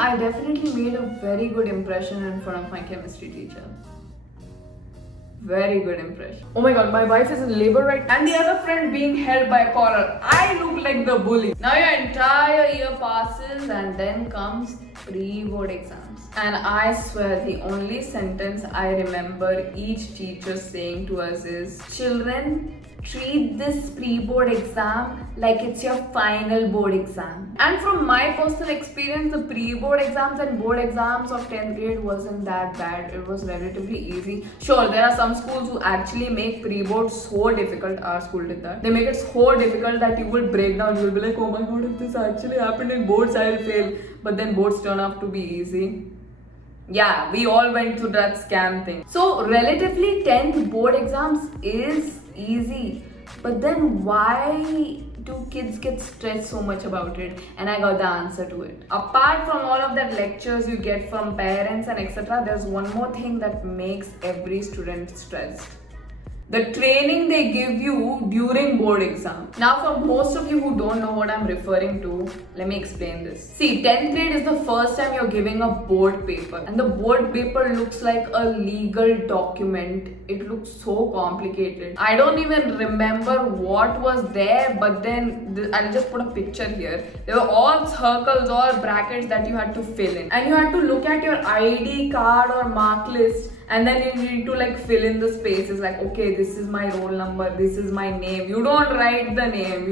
I definitely made a very good impression in front of my chemistry teacher. Very good impression. Oh my god, my wife is in labor right now, and the other friend being held by a collar. I look like the bully. Now your entire year passes and then comes pre-board exams. And I swear the only sentence I remember each teacher saying to us is, children, treat this pre-board exam like it's your final board exam. And from my personal experience, the pre-board exams and board exams of 10th grade wasn't that bad. It was relatively easy. Sure, there are some schools who actually make pre-board so difficult. Our school did that. They make it so difficult that you will break down. You will be like, oh my god, if this actually happened in boards, I'll fail. But then boards turn out to be easy. Yeah, we all went through that scam thing. So relatively 10th board exams is easy, but then why do kids get stressed so much about it? And I got the answer to it. Apart from all of that lectures you get from parents and etc., there's one more thing that makes every student stressed. The training they give you during board exam. Now for most of you who don't know what I'm referring to, let me explain this. See, 10th grade is the first time you're giving a board paper, and the board paper looks like a legal document. It looks so complicated. I don't even remember what was there, but then I'll just put a picture here. There were all circles, all brackets that you had to fill in, and you had to look at your ID card or mark list, and then you need to like fill in the spaces, like, okay, this is my roll number, this is my name. You don't write the name,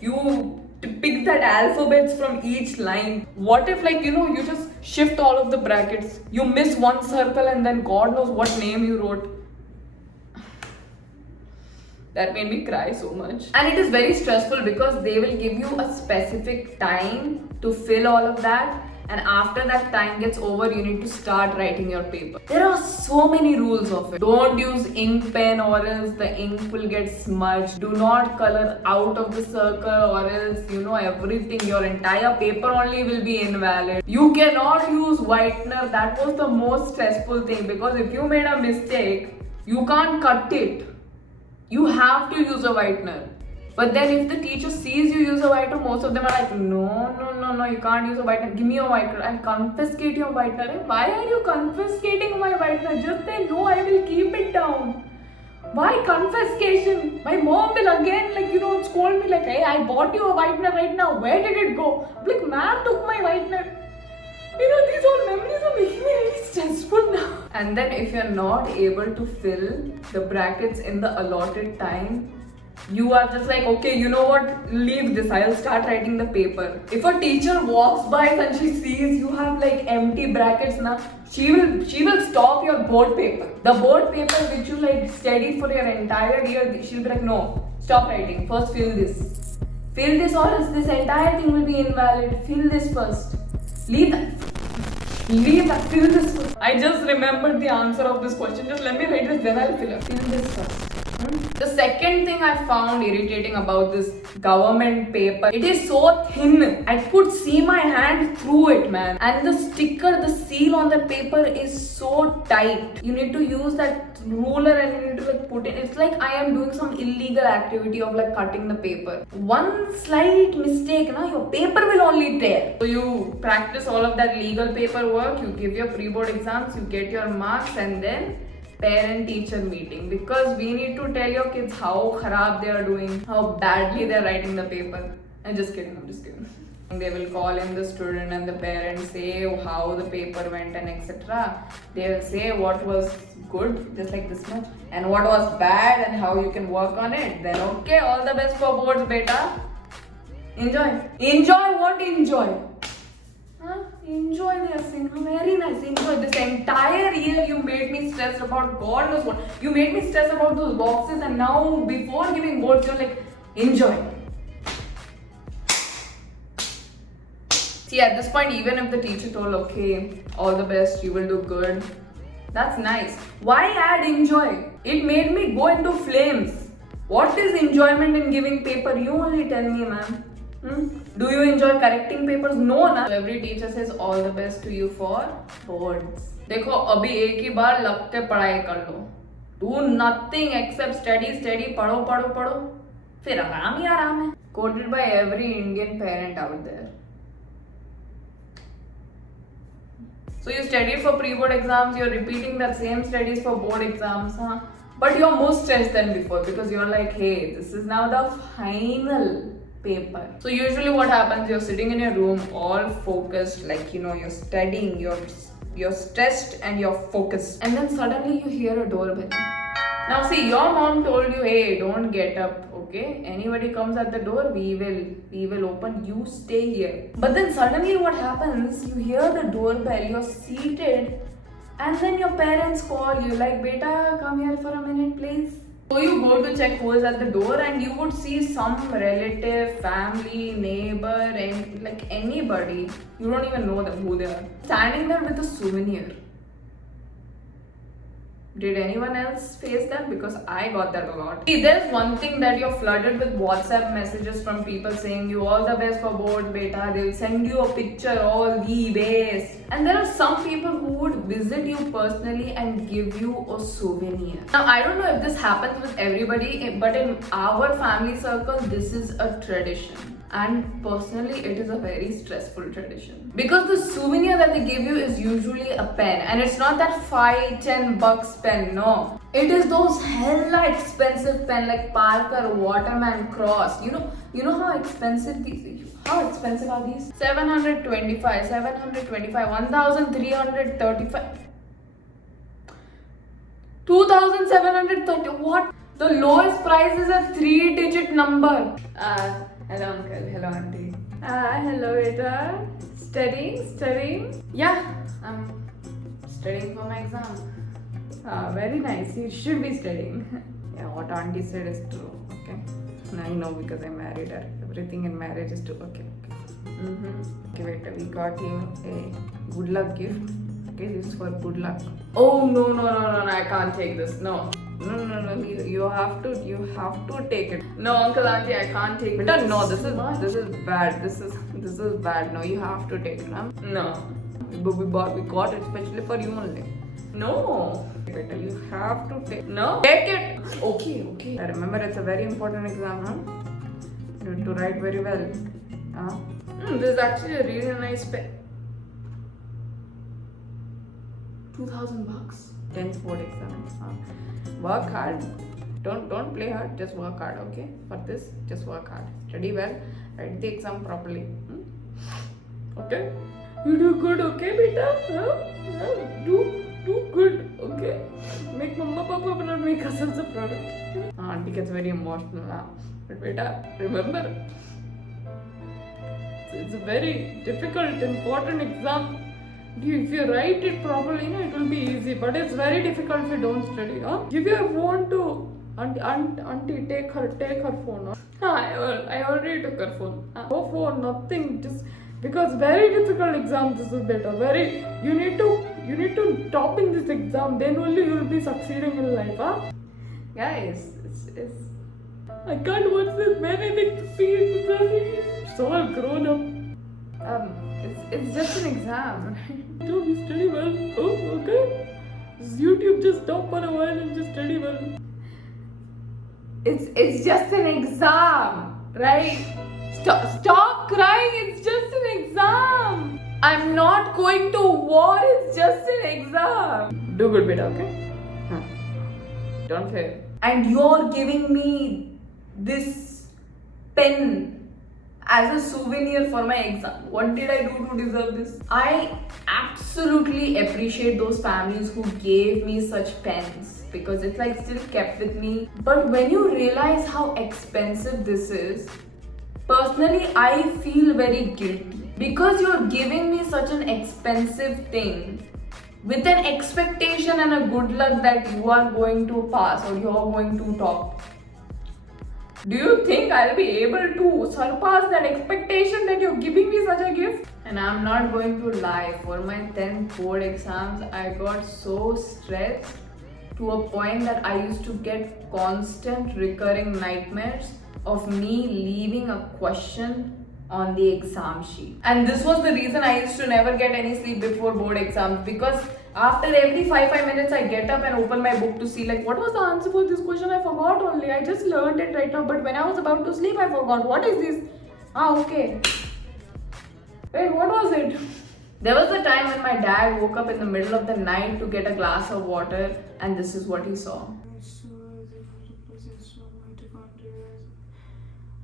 you pick that alphabets from each line. What if, like, you just shift all of the brackets, you miss one circle, and then God knows what name you wrote. That made me cry so much. And it is very stressful because they will give you a specific time to fill all of that, and after that time gets over, you need to start writing your paper. There are so many rules of it. Don't use ink pen or else the ink will get smudged. Do not color out of the circle or else everything, your entire paper only will be invalid. You cannot use whitener. That was the most stressful thing, because if you made a mistake, you can't cut it. You have to use a whitener. But then if the teacher sees you use a whitener, most of them are like, no, you can't use a whitener. Give me a whitener. I'll confiscate your whitener. Why are you confiscating my whitener? Just say, no, I will keep it down. Why confiscation? My mom will again scold me like, hey, I bought you a whitener right now. Where did it go? I'm like, ma'am took my whitener. These all memories are making me very stressful now. And then if you're not able to fill the brackets in the allotted time, you are just like, okay, you know what, leave this, I'll start writing the paper. If a teacher walks by and she sees you have like empty brackets now, she will stop your board paper. The board paper which you like studied for your entire year, she'll be like, no, stop writing, first fill this. Fill this or else this entire thing will be invalid. Fill this first. Leave that, fill this first. I just remembered the answer of this question. Just let me write this, then I'll fill it. Fill this first. The second thing I found irritating about this government paper, it is so thin. I could see my hand through it, man. And the sticker, the seal on the paper is so tight. You need to use that ruler and you need to put it. It's like I am doing some illegal activity of cutting the paper. One slight mistake, your paper will only tear. So you practice all of that legal paperwork, you give your pre-board exams, you get your marks, and then parent-teacher meeting, because we need to tell your kids how kharab they are doing, how badly they are writing the paper. I'm just kidding. They will call in the student and the parents, say how the paper went and etc. They will say what was good, just like this much, and what was bad and how you can work on it. Then okay, all the best for boards, beta. Enjoy. Enjoy what? Enjoy. Enjoy this thing. Very nice. Enjoy this entire year. You made me stressed about God knows what. You made me stressed about those boxes, and now before giving boards, you're like, enjoy. See, at this point, even if the teacher told, okay, all the best, you will do good, that's nice. Why add enjoy? It made me go into flames. What is enjoyment in giving paper? You only tell me, ma'am. Do you enjoy correcting papers? No, na. So every teacher says all the best to you for boards. देखो अभी एक ही बार लग के पढ़ाई कर लो. Do nothing except study, पढ़ो. फिर आराम ही आराम है. Quoted by every Indian parent out there. So you studied for pre-board exams, you're repeating that same studies for board exams, huh? But you're more stressed than before because you're like, hey, this is now the final paper. So usually what happens, you're sitting in your room all focused, like, you know, you're studying, you're stressed and you're focused. And then suddenly you hear a doorbell. Now see, your mom told you, hey, don't get up, okay? Anybody comes at the door, we will open, you stay here. But then suddenly what happens, you hear the doorbell, you're seated, and then your parents call you like, beta, come here for a minute, please. So you go to check who is at the door and you would see some relative, family, neighbor, and like anybody. You don't even know them, who they are. Standing there with a souvenir. Did anyone else face that? Because I got that a lot. See, there's one thing that you're flooded with WhatsApp messages from people saying you all the best for board, beta. They'll send you a picture, all the best. And there are some people who would visit you personally and give you a souvenir. Now, I don't know if this happens with everybody, but in our family circle, this is a tradition. And personally, it is a very stressful tradition because the souvenir that they give you is usually a pen, and it's not that $5-10 pen. No, it is those hella expensive pen like Parker, Waterman, Cross. You know how expensive these? How expensive are these? 725, 1,335, 2,730. What? The lowest price is a 3-digit number. Hello uncle, hello auntie. Hello beta. Studying? Yeah, I'm studying for my exam. Very nice, you should be studying. Yeah, what auntie said is true, okay? I know because I married her. Everything in marriage is true, okay. Okay, beta, we got you a good luck gift. Okay, this is for good luck. Oh, no, I can't take this, no. No, you have to take it. No, uncle, auntie, I can't take it. No, this is bad. This is bad. No, you have to take it, huh? No. But we got it especially for you only. No. Beta, you have to take. No. Take it. Okay. I remember it's a very important exam, huh? You have to write very well. This is actually a really nice pen. $2,000. 10th board exam. Work hard. Don't play hard. Just work hard. Okay. For this, just work hard. Study well. Write the exam properly. Okay. You do good. Okay, beta. Do good. Okay. Make mama papa proud. Make us also proud. Auntie gets very emotional. But beta, remember, it's a very difficult, important exam. If you write it properly, it will be easy. But it's very difficult if you don't study. Give your phone to auntie. Take her phone. I already took her phone. No phone, nothing. Just because very difficult exam. This is better. You need to top in this exam. Then only you will be succeeding in life. Guys, it's I can't watch this many things to see. It's all grown up. It's just an exam, right? Don't you study well? Oh, okay. YouTube, just stop for a while and just study well. It's just an exam, right? Stop crying. It's just an exam. I'm not going to war. It's just an exam. Do good, beta, okay? Don't fail. And you're giving me this pen as a souvenir for my exam. What did I do to deserve this? I absolutely appreciate those families who gave me such pens because it's like still kept with me. But when you realize how expensive this is, personally I feel very guilty because you're giving me such an expensive thing with an expectation and a good luck that you are going to pass or you're going to top. Do you think I'll be able to surpass that expectation that you're giving me such a gift? And I'm not going to lie, for my 10th board exams, I got so stressed to a point that I used to get constant recurring nightmares of me leaving a question on the exam sheet. And this was the reason I used to never get any sleep before board exams, because after every 5 minutes I get up and open my book to see like what was the answer for this question. I forgot only. I just learned it right now, but when I was about to sleep I forgot. What is this? Okay. Wait, what was it? There was a time when my dad woke up in the middle of the night to get a glass of water, and this is what he saw.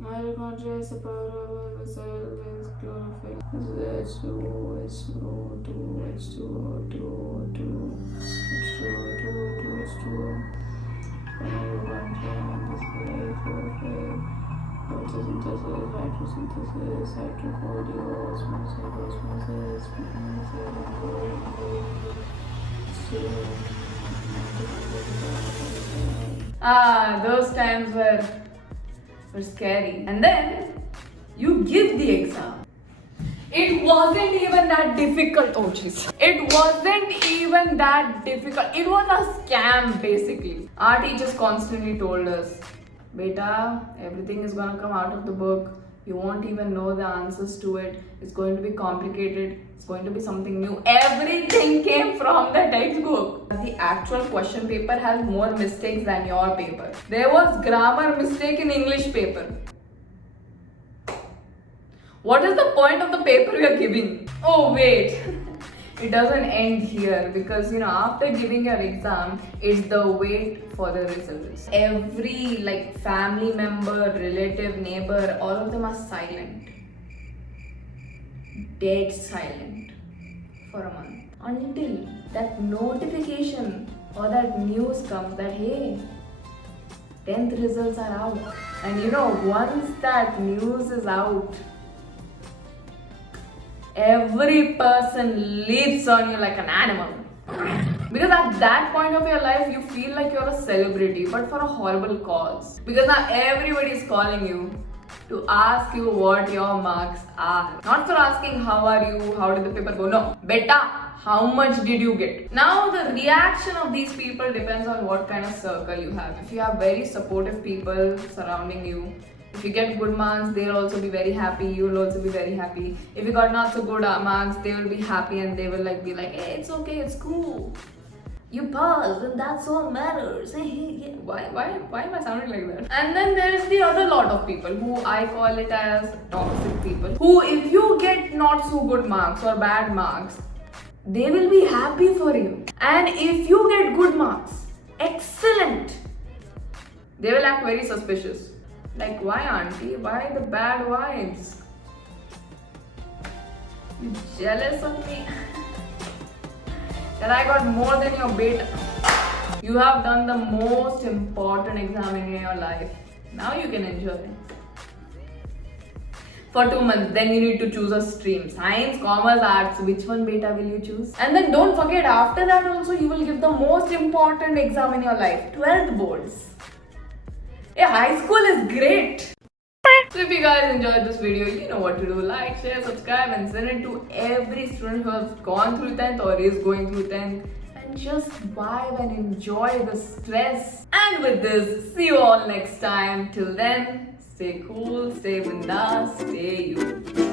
Mitochondria is a part of the cell with chlorophyll. H2O, H2O2, H2O2, H2O2, H2O2, mitochondria, chlorophyll, photosynthesis, hydrosynthesis, hydrocolloid, osmosis, Those times were scary. And then you give the exam. It wasn't even that difficult. Oh jeez. It wasn't even that difficult. It was a scam basically. Our teachers constantly told us, Beta, everything is gonna come out of the book. You won't even know the answers to it. It's going to be complicated. It's going to be something new. Everything came from the textbook. The actual question paper has more mistakes than your paper. There was grammar mistake in English paper. What is the point of the paper we are giving? Oh wait, it doesn't end here because after giving your exam, it's the wait for the results. Every family member, relative, neighbor, all of them are silent. Dead silent for a month. Until that notification or that news comes that hey, 10th results are out. And once that news is out, every person leaps on you like an animal. Because at that point of your life, you feel like you're a celebrity, but for a horrible cause. Because now everybody is calling you to ask you what your marks are. Not for asking how are you, how did the paper go. No, beta, how much did you get? Now the reaction of these people depends on what kind of circle you have. If you have very supportive people surrounding you, if you get good marks, they'll also be very happy. You will also be very happy. If you got not so good marks, they will be happy and they will be like, hey, it's okay, it's cool. You passed and that's all matters. Why am I sounding like that? And then there is the other lot of people who I call it as toxic people. Who if you get not so good marks or bad marks, they will be happy for you. And if you get good marks, excellent, they will act very suspicious. Like, why auntie? Why the bad vibes? You jealous of me? That I got more than your beta. You have done the most important exam in your life. Now you can enjoy. For 2 months, then you need to choose a stream. Science, commerce, arts. Which one beta will you choose? And then don't forget, after that also you will give the most important exam in your life. 12th boards. Yeah, high school is great. So if you guys enjoyed this video, you know what to do. Like, share, subscribe and send it to every student who has gone through 10th or is going through 10th. And just vibe and enjoy the stress. And with this, see you all next time. Till then, stay cool, stay bindas, stay you.